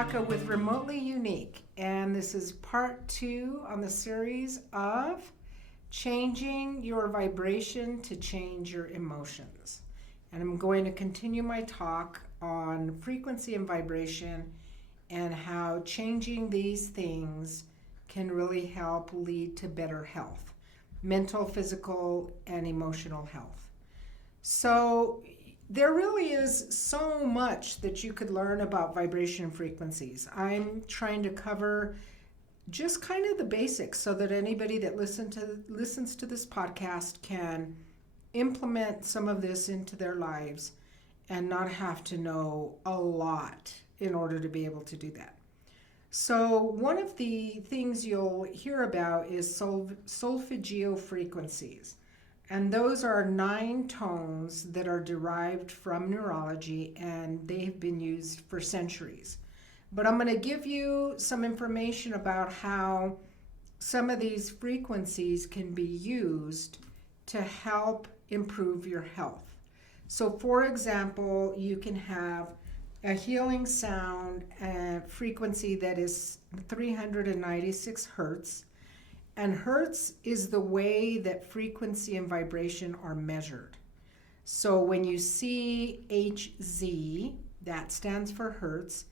Rebecca with Remotely Unique, and this is part 2 on the series of changing your vibration to change your emotions. And I'm going to continue my talk on frequency and vibration and how changing these things can really help lead to better health, mental, physical, and emotional health. So there really is so much that you could learn about vibration and frequencies. I'm trying to cover just kind of the basics so that anybody that listens to this podcast can implement some of this into their lives and not have to know a lot in order to be able to do that. So one of the things you'll hear about is solfeggio frequencies. And those are 9 tones that are derived from neurology, and they've been used for centuries. But I'm going to give you some information about how some of these frequencies can be used to help improve your health. So for example, you can have a healing sound frequency that is 396 hertz. And hertz is the way that frequency and vibration are measured. So when you see Hz, that stands for hertz,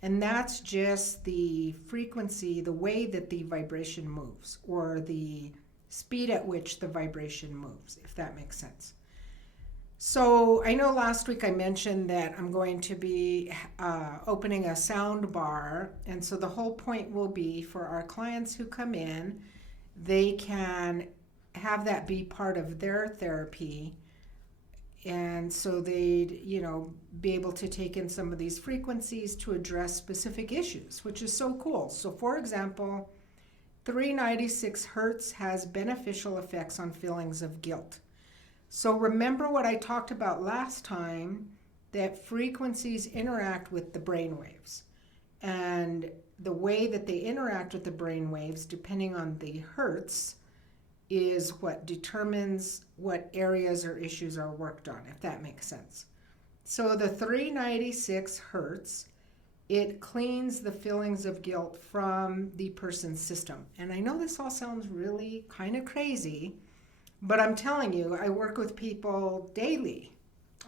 and that's just the frequency, the way that the vibration moves, or the speed at which the vibration moves, if that makes sense. So I know last week I mentioned that I'm going to be opening a sound bar, and so the whole point will be for our clients who come in, they can have that be part of their therapy, and so they'd be able to take in some of these frequencies to address specific issues, which is so cool. So for example, 396 hertz has beneficial effects on feelings of guilt. So remember what I talked about last time, that frequencies interact with the brain waves, and the way that they interact with the brain waves, depending on the hertz, is what determines what areas or issues are worked on, if that makes sense. So the 396 hertz, it cleans the feelings of guilt from the person's system. And I know this all sounds really kind of crazy, but I'm telling you, I work with people daily,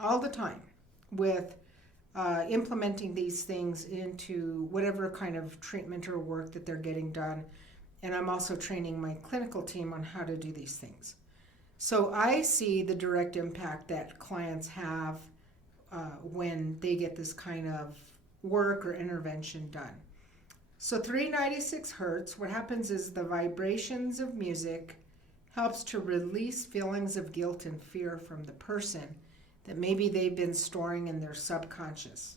all the time, with implementing these things into whatever kind of treatment or work that they're getting done. And I'm also training my clinical team on how to do these things. So I see the direct impact that clients have when they get this kind of work or intervention done. So 396 hertz, what happens is the vibrations of music helps to release feelings of guilt and fear from the person that maybe they've been storing in their subconscious.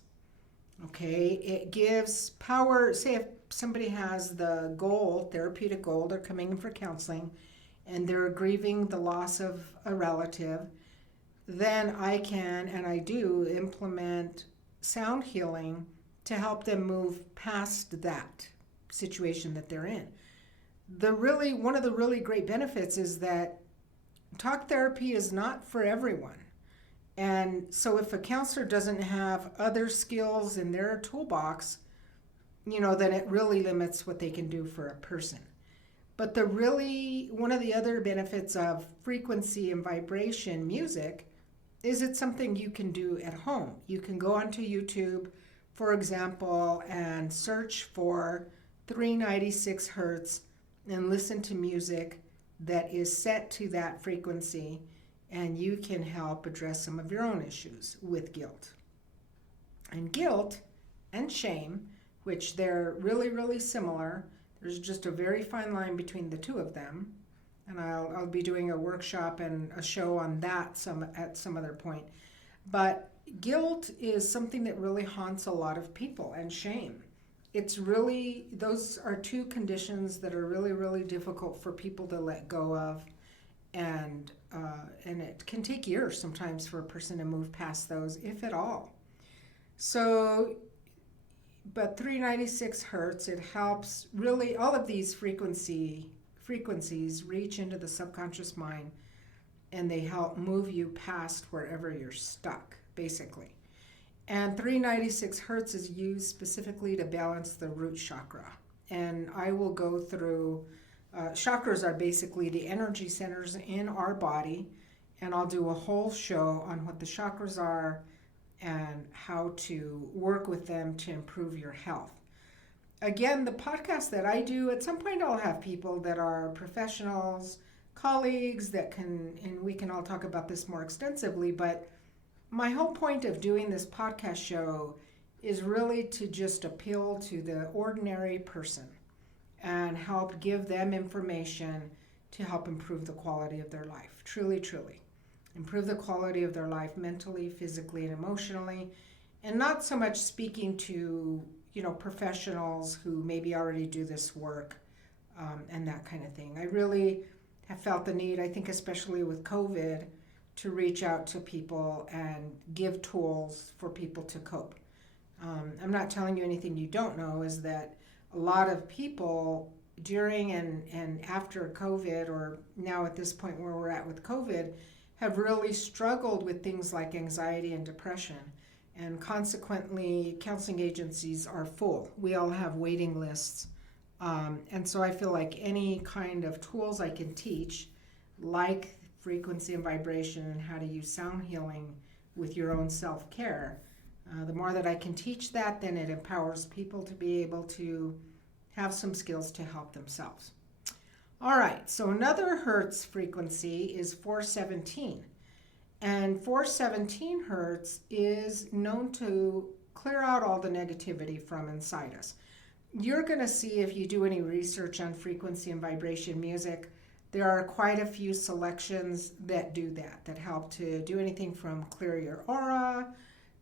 Okay, it gives power. Say if somebody has the goal, therapeutic goal, they're coming in for counseling and they're grieving the loss of a relative, then I can, and I do, implement sound healing to help them move past that situation that they're in. One of the really great benefits is that talk therapy is not for everyone. And so if a counselor doesn't have other skills in their toolbox, then it really limits what they can do for a person. But one of the other benefits of frequency and vibration music is it's something you can do at home. You can go onto YouTube, for example, and search for 396 hertz and listen to music that is set to that frequency, and you can help address some of your own issues with guilt. And guilt and shame, which they're really, really similar. There's just a very fine line between the two of them. And I'll be doing a workshop and a show on that at some other point. But guilt is something that really haunts a lot of people, and shame. Those are 2 conditions that are really, really difficult for people to let go of. And it can take years sometimes for a person to move past those, if at all. So, but 396 hertz, it helps really, all of these frequencies reach into the subconscious mind, and they help move you past wherever you're stuck, basically. And 396 hertz is used specifically to balance the root chakra. And I will go through, chakras are basically the energy centers in our body. And I'll do a whole show on what the chakras are and how to work with them to improve your health. Again, the podcast that I do, at some point I'll have people that are professionals, colleagues that can, and we can all talk about this more extensively, but my whole point of doing this podcast show is really to just appeal to the ordinary person and help give them information to help improve the quality of their life. Truly, truly. Improve the quality of their life mentally, physically, and emotionally. And not so much speaking to, professionals who maybe already do this work and that kind of thing. I really have felt the need, I think especially with COVID, to reach out to people and give tools for people to cope. I'm not telling you anything you don't know, is that a lot of people during and after COVID, or now at this point where we're at with COVID, have really struggled with things like anxiety and depression. And consequently, counseling agencies are full. We all have waiting lists. And so I feel like any kind of tools I can teach, like frequency and vibration and how to use sound healing with your own self-care, the more that I can teach that, then it empowers people to be able to have some skills to help themselves. All right, so another hertz frequency is 417. And 417 hertz is known to clear out all the negativity from inside us. You're going to see, if you do any research on frequency and vibration music, there are quite a few selections that do that help to do anything from clear your aura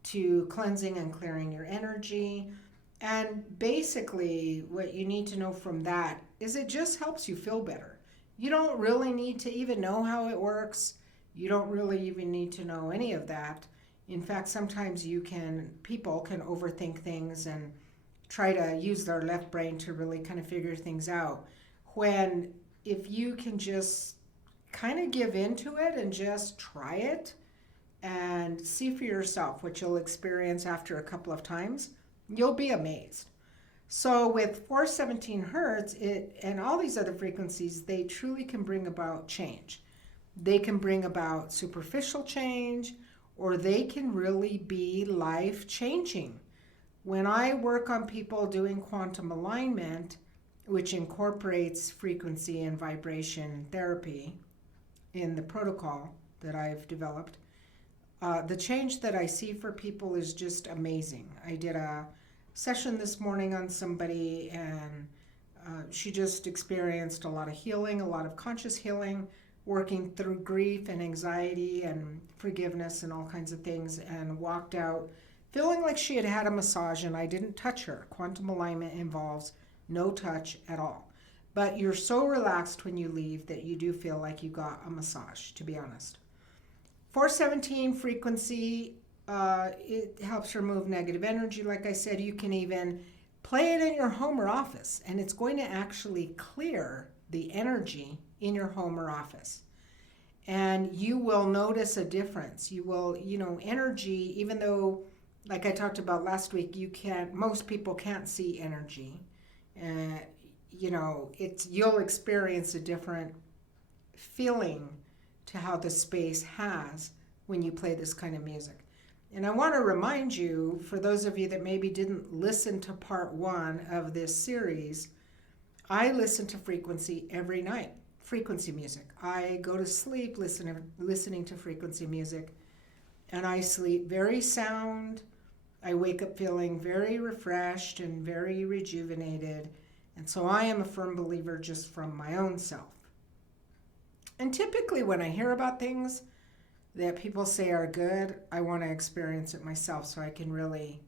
to cleansing and clearing your energy. And basically, what you need to know from that is it just helps you feel better. You don't really need to even know how it works. You don't really even need to know any of that. In fact, sometimes people can overthink things and try to use their left brain to really kind of figure things out. When if you can just kind of give into it and just try it and see for yourself what you'll experience after a couple of times, you'll be amazed. So with 417 hertz, and all these other frequencies, they truly can bring about change. They can bring about superficial change, or they can really be life-changing. When I work on people doing quantum alignment, which incorporates frequency and vibration therapy in the protocol that I've developed, the change that I see for people is just amazing. I did a session this morning on somebody, and she just experienced a lot of healing, a lot of conscious healing, working through grief and anxiety and forgiveness and all kinds of things, and walked out feeling like she had had a massage, and I didn't touch her. Quantum alignment involves no touch at all. But you're so relaxed when you leave that you do feel like you got a massage, to be honest. 417 frequency, it helps remove negative energy. Like I said, you can even play it in your home or office, and it's going to actually clear the energy in your home or office. And you will notice a difference. You will, energy, even though, like I talked about last week, most people can't see energy. You'll experience a different feeling to how the space has when you play this kind of music. And I want to remind you, for those of you that maybe didn't listen to part 1 of this series, I listen to frequency every night, frequency music. I go to sleep listening to frequency music, and I sleep very sound. I wake up feeling very refreshed and very rejuvenated. And so I am a firm believer just from my own self. And typically when I hear about things that people say are good, I want to experience it myself so I can really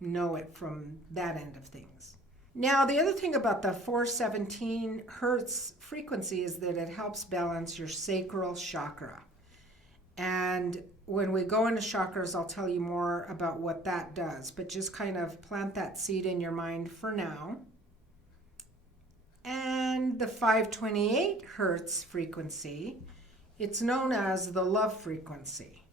know it from that end of things. Now, the other thing about the 417 hertz frequency is that it helps balance your sacral chakra. And when we go into chakras, I'll tell you more about what that does, but just kind of plant that seed in your mind for now. And the 528 hertz frequency, it's known as the love frequency.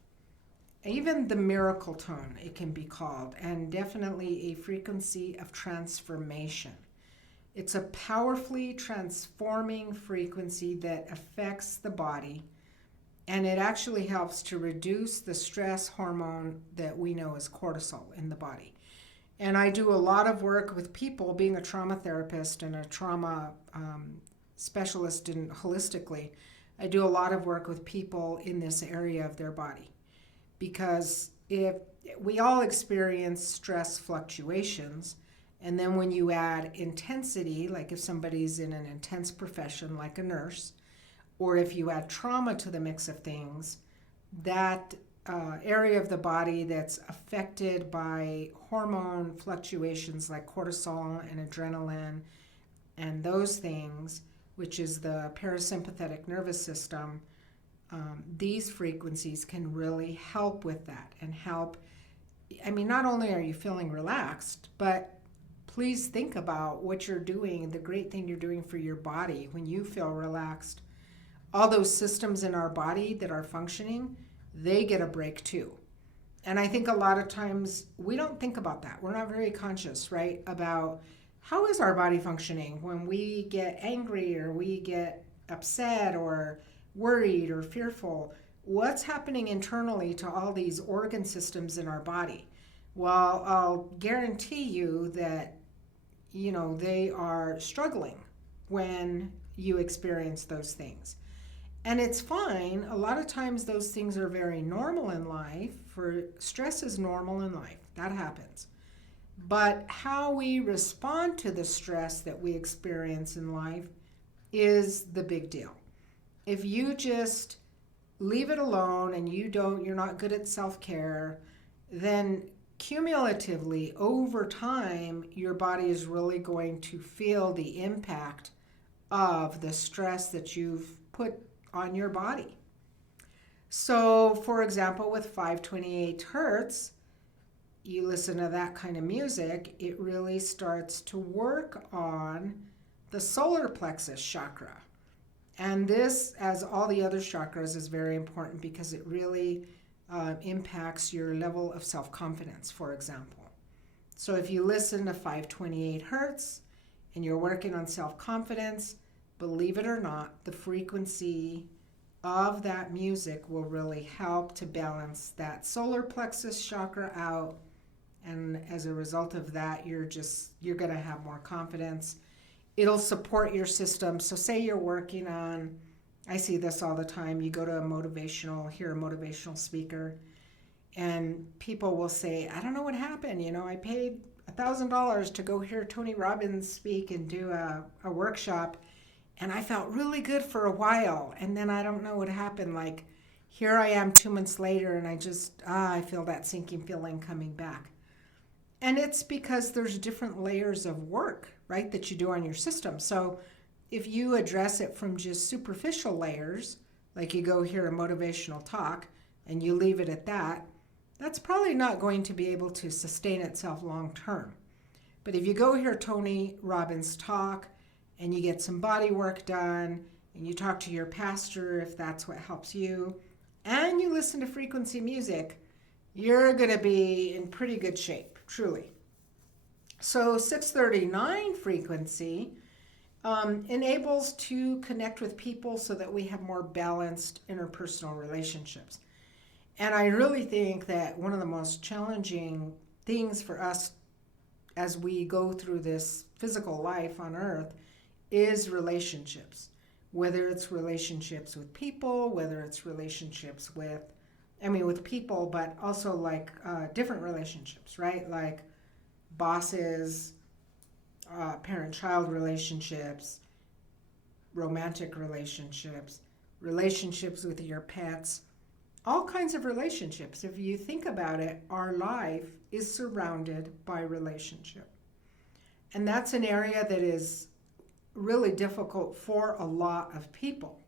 even the miracle tone, it can be called, and definitely a frequency of transformation. It's a powerfully transforming frequency that affects the body, and it actually helps to reduce the stress hormone that we know as cortisol in the body. And I do a lot of work with people, being a trauma therapist and a trauma specialist in holistically. I do a lot of work with people in this area of their body, because if we all experience stress fluctuations, and then when you add intensity, like if somebody's in an intense profession like a nurse, or if you add trauma to the mix of things, that area of the body that's affected by hormone fluctuations like cortisol and adrenaline and those things, which is the parasympathetic nervous system, these frequencies can really help with that and help. I mean, not only are you feeling relaxed, but please think about what you're doing, the great thing you're doing for your body when you feel relaxed. All those systems in our body that are functioning, they get a break too. And I think a lot of times we don't think about that. We're not very conscious, right, about how is our body functioning when we get angry or we get upset or worried or fearful. What's happening internally to all these organ systems in our body? Well, I'll guarantee you that, they are struggling when you experience those things. And it's fine. A lot of times those things are very normal in life. Stress is normal in life. That happens. But how we respond to the stress that we experience in life is the big deal. If you just leave it alone and you're not good at self-care, then cumulatively over time, your body is really going to feel the impact of the stress that you've put on your body. So, for example, with 528 hertz, you listen to that kind of music, it really starts to work on the solar plexus chakra. And this, as all the other chakras, is very important because it really impacts your level of self-confidence, for example. So if you listen to 528 hertz and you're working on self-confidence, believe it or not, the frequency of that music will really help to balance that solar plexus chakra out. And as a result of that, you're going to have more confidence. It'll support your system. So say you're working on, I see this all the time, you go to hear a motivational speaker, and people will say, I don't know what happened. I paid $1,000 to go hear Tony Robbins speak and do a workshop, and I felt really good for a while, and then I don't know what happened. Like, here I am 2 months later, and I feel that sinking feeling coming back. And it's because there's different layers of work, right, that you do on your system. So if you address it from just superficial layers, like you go hear a motivational talk and you leave it at that, that's probably not going to be able to sustain itself long term. But if you go hear Tony Robbins talk and you get some body work done and you talk to your pastor if that's what helps you, and you listen to frequency music, you're going to be in pretty good shape, truly. So 639 frequency enables to connect with people so that we have more balanced interpersonal relationships. And I really think that one of the most challenging things for us as we go through this physical life on Earth is relationships. Whether it's relationships with people, whether it's relationships with people, but also like different relationships, right? Like bosses, parent-child relationships, romantic relationships, relationships with your pets, all kinds of relationships. If you think about it, our life is surrounded by relationship. And that's an area that is really difficult for a lot of people.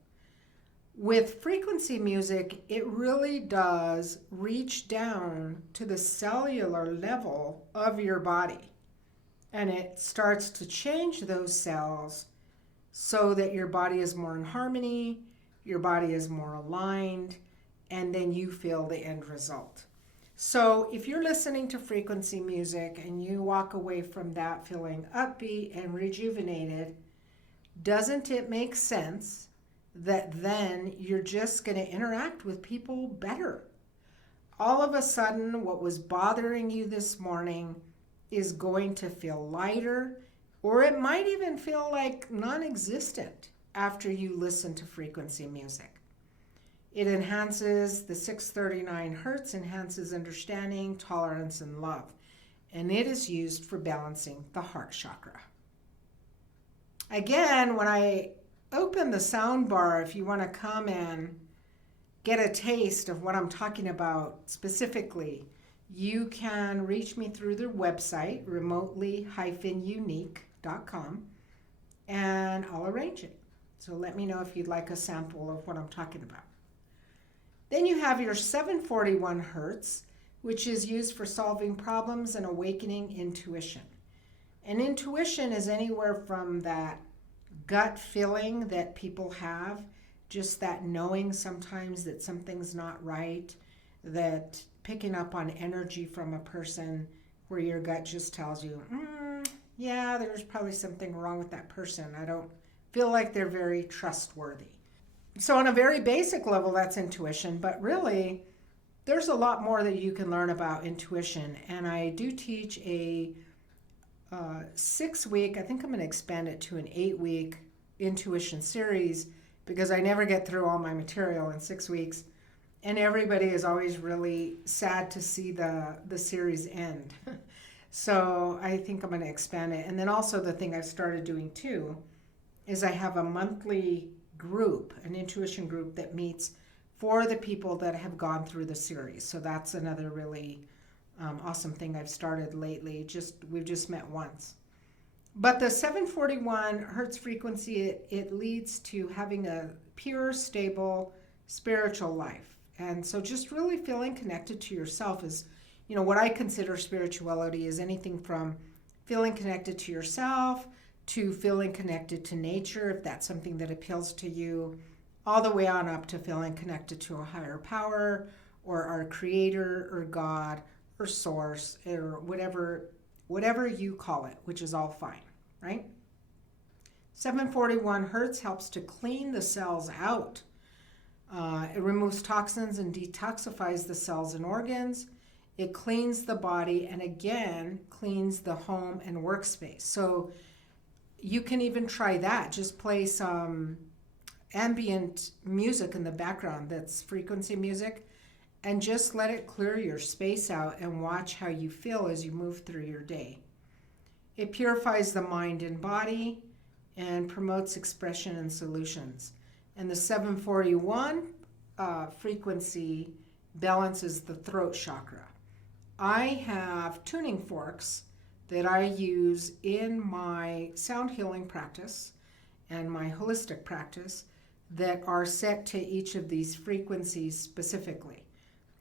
With frequency music, it really does reach down to the cellular level of your body. And it starts to change those cells so that your body is more in harmony, your body is more aligned, and then you feel the end result. So if you're listening to frequency music and you walk away from that feeling upbeat and rejuvenated, doesn't it make sense that then you're just going to interact with people better? All of a sudden, what was bothering you this morning is going to feel lighter, or it might even feel like non-existent after you listen to frequency music. It enhances the 639 hertz, enhances understanding, tolerance, and love. And it is used for balancing the heart chakra. Again, when I open the sound bar, if you want to come and get a taste of what I'm talking about specifically, you can reach me through their website, remotely-unique.com, and I'll arrange it. So let me know if you'd like a sample of what I'm talking about. Then you have your 741 hertz, which is used for solving problems and awakening intuition. And intuition is anywhere from that gut feeling that people have, just that knowing sometimes that something's not right, that picking up on energy from a person where your gut just tells you, yeah, there's probably something wrong with that person. I don't feel like they're very trustworthy. So on a very basic level, that's intuition, but really there's a lot more that you can learn about intuition. And I do teach a 6-week, I think I'm going to expand it to an 8-week intuition series, because I never get through all my material in 6 weeks. And everybody is always really sad to see the series end. So I think I'm going to expand it. And then also the thing I've started doing too is I have a monthly group, an intuition group that meets for the people that have gone through the series. So that's another really awesome thing I've started lately. We've just met once. But the 741 hertz frequency, it leads to having a pure, stable, spiritual life. And so just really feeling connected to yourself is, what I consider spirituality is anything from feeling connected to yourself to feeling connected to nature, if that's something that appeals to you, all the way on up to feeling connected to a higher power or our creator or God or source or whatever you call it, which is all fine, right? 741 hertz helps to clean the cells out. It removes toxins and detoxifies the cells and organs. It cleans the body and again cleans the home and workspace. So you can even try that. Just play some ambient music in the background that's frequency music and just let it clear your space out and watch how you feel as you move through your day. It purifies the mind and body and promotes expression and solutions. And the 741 frequency balances the throat chakra. I have tuning forks that I use in my sound healing practice and my holistic practice that are set to each of these frequencies specifically.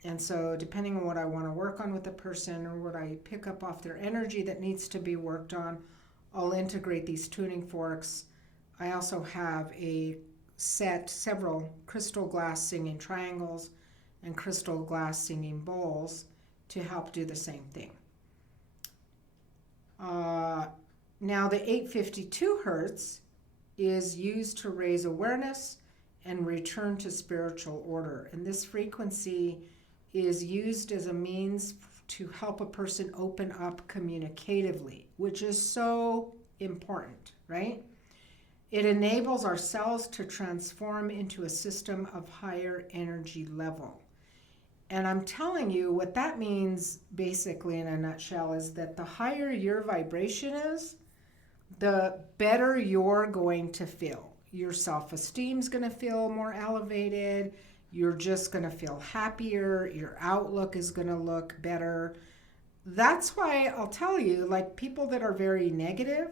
And so depending on what I want to work on with the person or what I pick up off their energy that needs to be worked on, I'll integrate these tuning forks. I also have several crystal glass singing triangles and crystal glass singing bowls to help do the same thing. Now the 852 hertz is used to raise awareness and return to spiritual order. And this frequency is used as a means to help a person open up communicatively, which is so important, right? It enables our cells to transform into a system of higher energy level. And I'm telling you what that means basically in a nutshell is that the higher your vibration is, the better you're going to feel. Your self-esteem is going to feel more elevated. You're just going to feel happier. Your outlook is going to look better. That's why I'll tell you, like people that are very negative,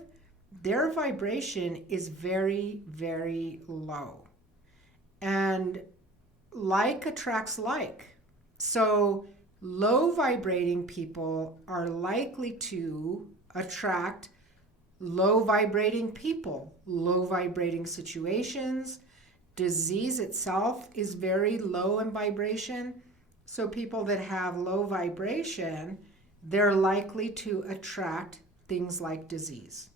their vibration is very, very low. And like attracts like. So low vibrating people are likely to attract low vibrating people, low vibrating situations, disease itself is very low in vibration. So people that have low vibration, they're likely to attract things like disease.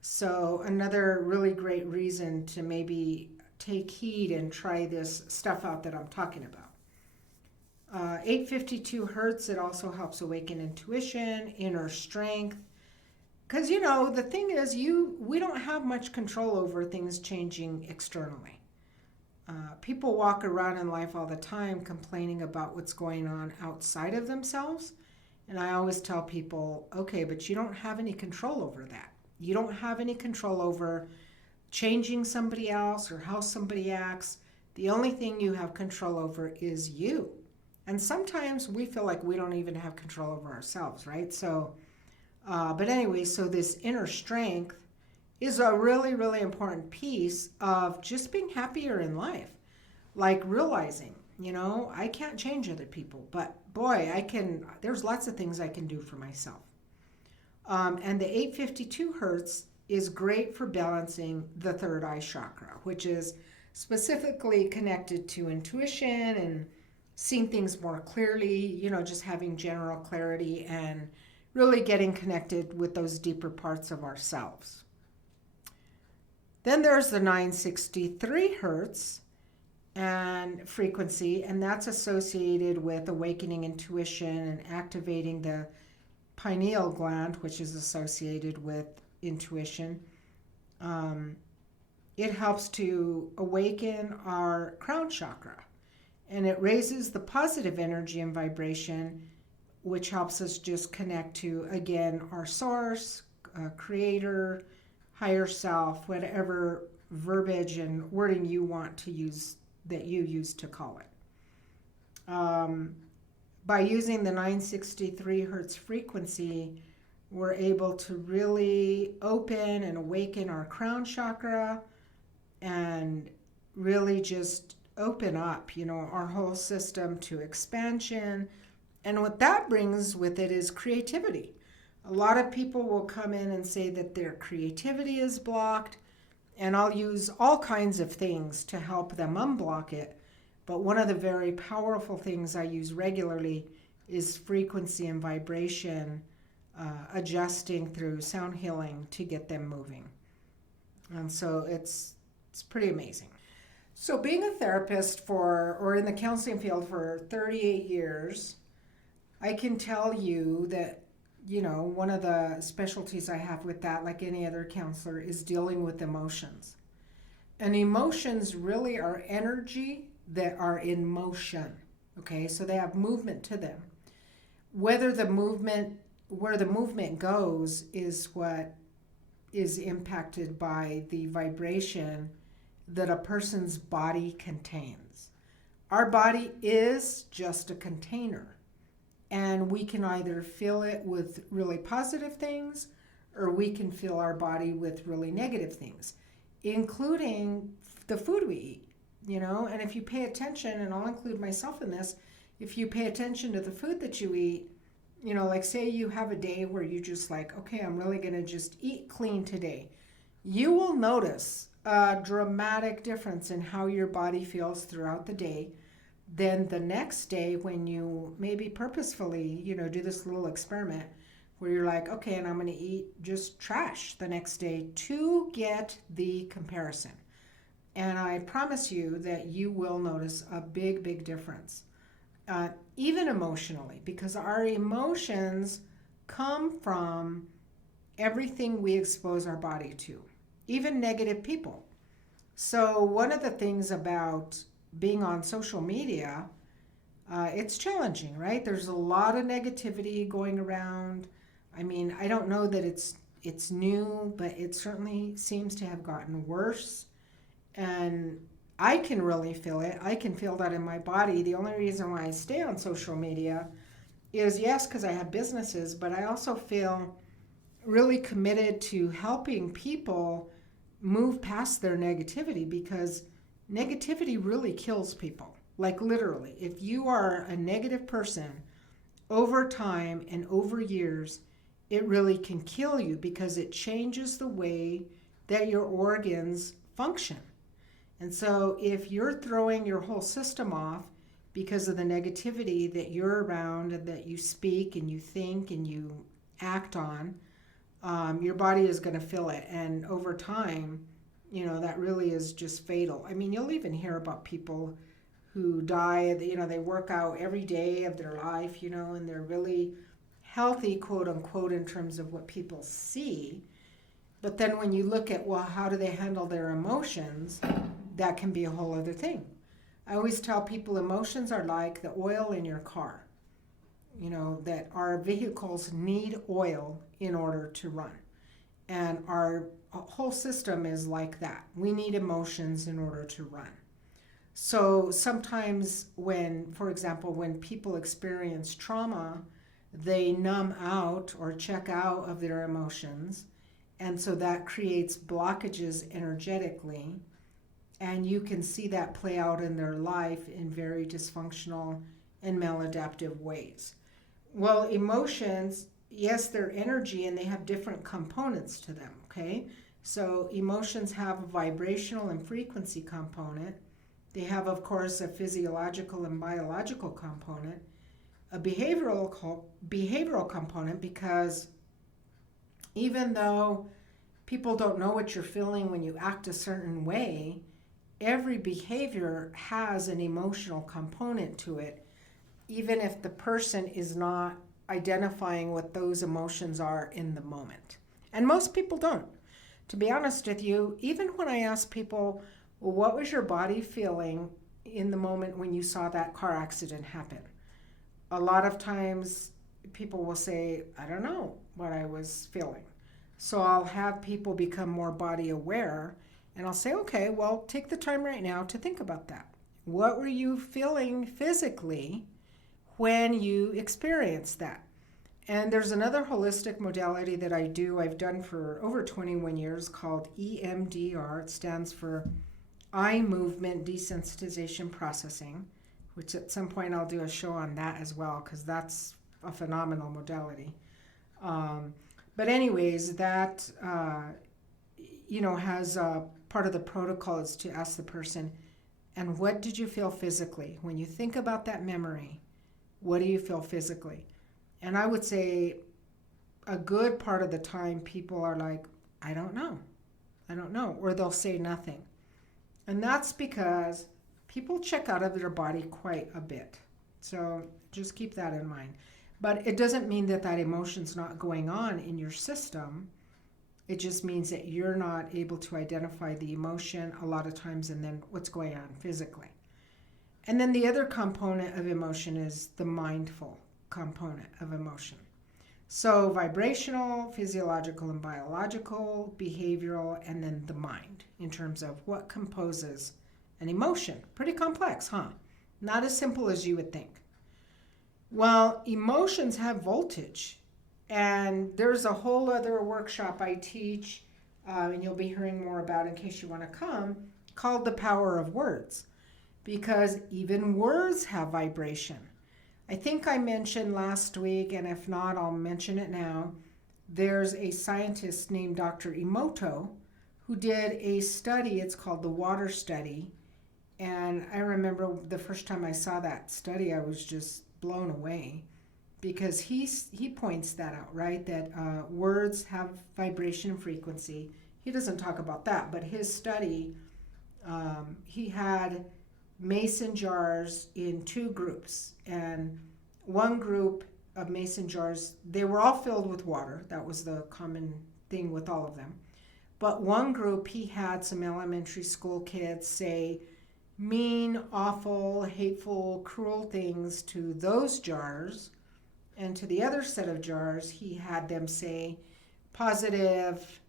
So another really great reason to maybe take heed and try this stuff out that I'm talking about. 852 hertz, it also helps awaken intuition, inner strength. Because, the thing is, we don't have much control over things changing externally. People walk around in life all the time complaining about what's going on outside of themselves. And I always tell people, okay, but you don't have any control over that. You don't have any control over changing somebody else or how somebody acts. The only thing you have control over is you. And sometimes we feel like we don't even have control over ourselves, right? So, but anyway, so this inner strength is a really, really important piece of just being happier in life. Like realizing, I can't change other people, but boy, I can, there's lots of things I can do for myself. And the 852 hertz is great for balancing the third eye chakra, which is specifically connected to intuition and seeing things more clearly, just having general clarity and really getting connected with those deeper parts of ourselves. Then there's the 963 hertz and frequency, and that's associated with awakening intuition and activating the pineal gland, which is associated with intuition. It helps to awaken our crown chakra, and it raises the positive energy and vibration, which helps us just connect to, again, our source, creator, higher self, whatever verbiage and wording you want to use, that you use to call it. By using the 963 hertz frequency, we're able to really open and awaken our crown chakra and really just open up, our whole system to expansion. And what that brings with it is creativity. A lot of people will come in and say that their creativity is blocked, and I'll use all kinds of things to help them unblock it. But one of the very powerful things I use regularly is frequency and vibration, adjusting through sound healing to get them moving. And so it's pretty amazing. So being a therapist or in the counseling field for 38 years, I can tell you that, one of the specialties I have with that, like any other counselor, is dealing with emotions. And emotions really are energy that are in motion, okay? So they have movement to them. Where the movement goes is what is impacted by the vibration that a person's body contains. Our body is just a container. And we can either fill it with really positive things or we can fill our body with really negative things, including the food we eat, And if you pay attention, and I'll include myself in this, if you pay attention to the food that you eat, like say you have a day where you just like, okay, I'm really going to just eat clean today. You will notice a dramatic difference in how your body feels throughout the day. Then the next day when you maybe purposefully, do this little experiment where you're like, okay, and I'm going to eat just trash the next day to get the comparison. And I promise you that you will notice a big, big difference, even emotionally, because our emotions come from everything we expose our body to, even negative people. So one of the things about being on social media, it's challenging, right? There's a lot of negativity going around. I mean, I don't know that it's new, but it certainly seems to have gotten worse. And I can really feel it. I can feel that in my body. The only reason why I stay on social media is, yes, because I have businesses, but I also feel really committed to helping people move past their negativity, because negativity really kills people. Like literally, if you are a negative person, over time and over years, it really can kill you because it changes the way that your organs function. And so if you're throwing your whole system off because of the negativity that you're around and that you speak and you think and you act on, your body is going to feel it. And over time, that really is just fatal. I mean, you'll even hear about people who die, they work out every day of their life, and they're really healthy, quote unquote, in terms of what people see. But then when you look at, well, how do they handle their emotions, that can be a whole other thing. I always tell people emotions are like the oil in your car. That our vehicles need oil in order to run. And our whole system is like that. We need emotions in order to run. So sometimes for example, when people experience trauma, they numb out or check out of their emotions. And so that creates blockages energetically. And you can see that play out in their life in very dysfunctional and maladaptive ways. Well, emotions, yes, they're energy and they have different components to them, okay? So emotions have a vibrational and frequency component. They have, of course, a physiological and biological component, a behavioral component, because even though people don't know what you're feeling when you act a certain way, every behavior has an emotional component to it, even if the person is not identifying what those emotions are in the moment. And most people don't. To be honest with you, even when I ask people, well, what was your body feeling in the moment when you saw that car accident happen? A lot of times people will say, I don't know what I was feeling. So I'll have people become more body aware, and I'll say, okay, well, take the time right now to think about that. What were you feeling physically when you experienced that? And there's another holistic modality that I've done for over 21 years, called EMDR. It stands for Eye Movement Desensitization Processing, which at some point I'll do a show on that as well, because that's a phenomenal modality. But anyways, that has part of the protocol is to ask the person, and what did you feel physically? When you think about that memory, what do you feel physically? And I would say a good part of the time people are like, I don't know, or they'll say nothing. And that's because people check out of their body quite a bit. So just keep that in mind. But it doesn't mean that emotion's not going on in your system. It just means that you're not able to identify the emotion a lot of times and then what's going on physically. And then the other component of emotion is the mindful component of emotion. So vibrational, physiological and biological, behavioral, and then the mind in terms of what composes an emotion. Pretty complex, huh? Not as simple as you would think. Well, emotions have voltage, and there's a whole other workshop I teach, and you'll be hearing more about in case you want to come, called The Power of Words, because even words have vibration. I think I mentioned last week, and if not, I'll mention it now. There's a scientist named Dr. Emoto who did a study. It's called the Water Study. And I remember the first time I saw that study, I was just blown away, because he points that out, right? That words have vibration and frequency. He doesn't talk about that, but his study, he had mason jars in two groups, and one group of mason jars, they were all filled with water. That was the common thing with all of them. But one group, he had some elementary school kids say mean, awful, hateful, cruel things to those jars, and to the other set of jars, he had them say positive,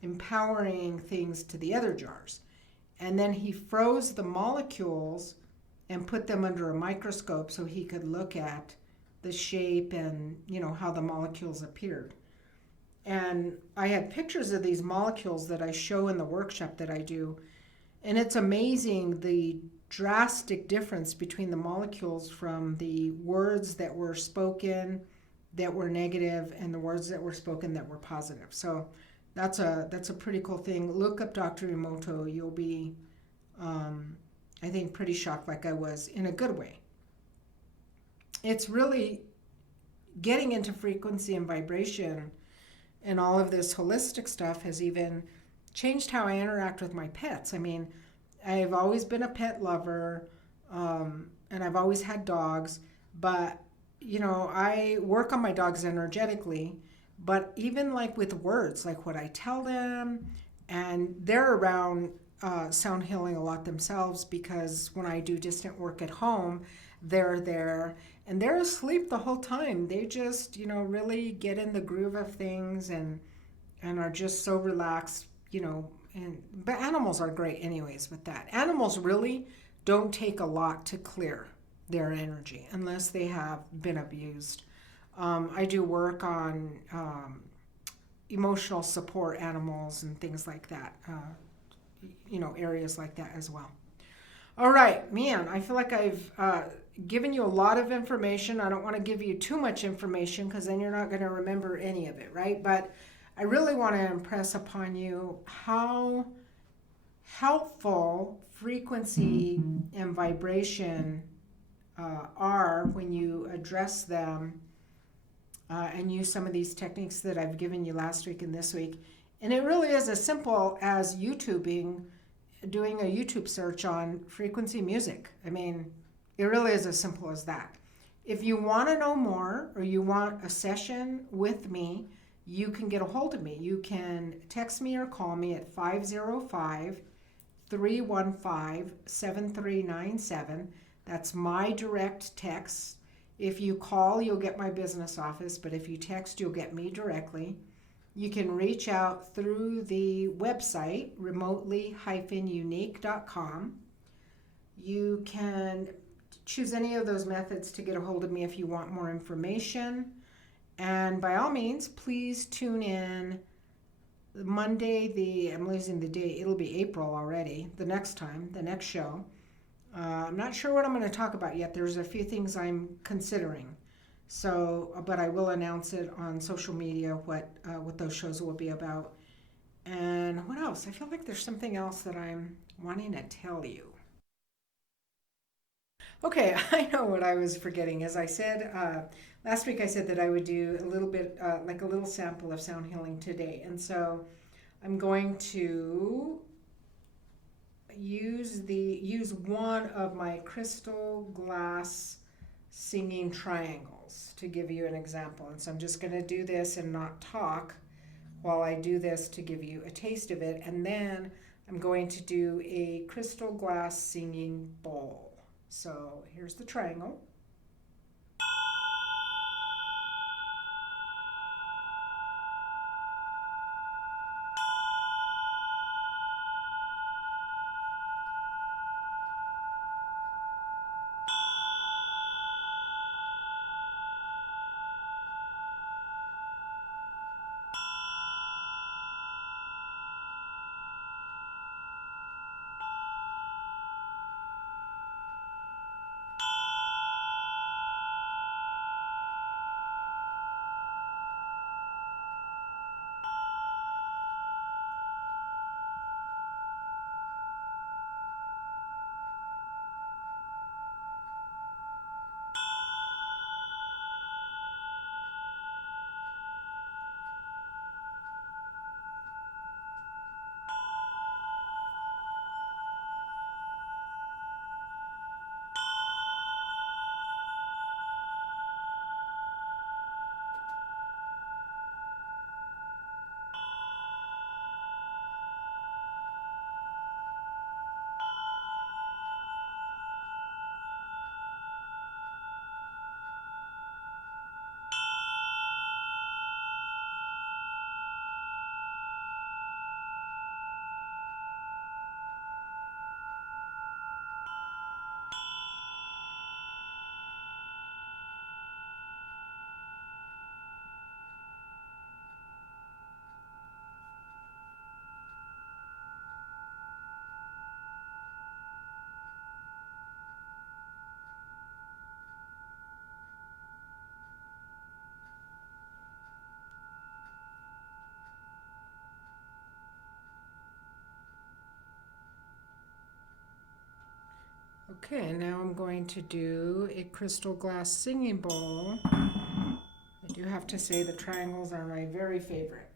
empowering things to the other jars. And then he froze the molecules and put them under a microscope so he could look at the shape and how the molecules appeared. And I had pictures of these molecules that I show in the workshop that I do, and it's amazing the drastic difference between the molecules from the words that were spoken that were negative and the words that were spoken that were positive. So That's a pretty cool thing. Look up Dr. Emoto. You'll be, um, I think, pretty shocked, like I was, in a good way. It's really getting into frequency and vibration, and all of this holistic stuff has even changed how I interact with my pets. I mean, I've always been a pet lover, and I've always had dogs, but I work on my dogs energetically, but even like with words, like what I tell them, and they're around sound healing a lot themselves because when I do distant work at home, they're there and they're asleep the whole time. They just, really get in the groove of things and are just so relaxed, and but animals are great anyways with that. Animals really don't take a lot to clear their energy unless they have been abused. I do work on emotional support animals and things like that, areas like that as well. All right, man, I feel like I've given you a lot of information. I don't want to give you too much information because then you're not going to remember any of it, right? But I really want to impress upon you how helpful frequency and vibration are when you address them and use some of these techniques that I've given you last week and this week. And it really is as simple as doing a YouTube search on frequency music. I mean, it really is as simple as that. If you want to know more or you want a session with me, you can get a hold of me. You can text me or call me at 505-315-7397. That's my direct text. If you call, you'll get my business office, but if you text, you'll get me directly. You can reach out through the website, remotely-unique.com. You can choose any of those methods to get a hold of me if you want more information. And by all means, please tune in Monday, I'm losing the date, it'll be April already, the next show. I'm not sure what I'm going to talk about yet. There's a few things I'm considering. So, but I will announce it on social media what those shows will be about. And what else? I feel like there's something else that I'm wanting to tell you. Okay, I know what I was forgetting. As I said last week, I said that I would do a little bit, like a little sample of sound healing today. And so I'm going to use one of my crystal glass singing triangles to give you an example. And so I'm just going to do this and not talk while I do this to give you a taste of it. And then I'm going to do a crystal glass singing bowl. So here's the triangle. Okay, now I'm going to do a crystal glass singing bowl. I do have to say the triangles are my very favorite.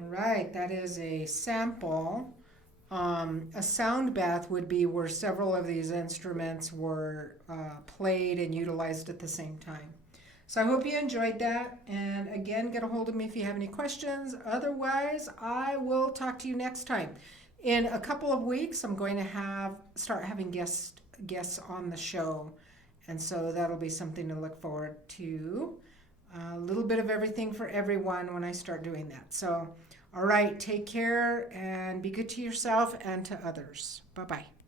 All right, that is a sample. A sound bath would be where several of these instruments were played and utilized at the same time. So I hope you enjoyed that. And again, get a hold of me if you have any questions. Otherwise, I will talk to you next time. In a couple of weeks, I'm going to start having guests on the show. And so that'll be something to look forward to. A little bit of everything for everyone when I start doing that. So, all right, take care and be good to yourself and to others. Bye-bye.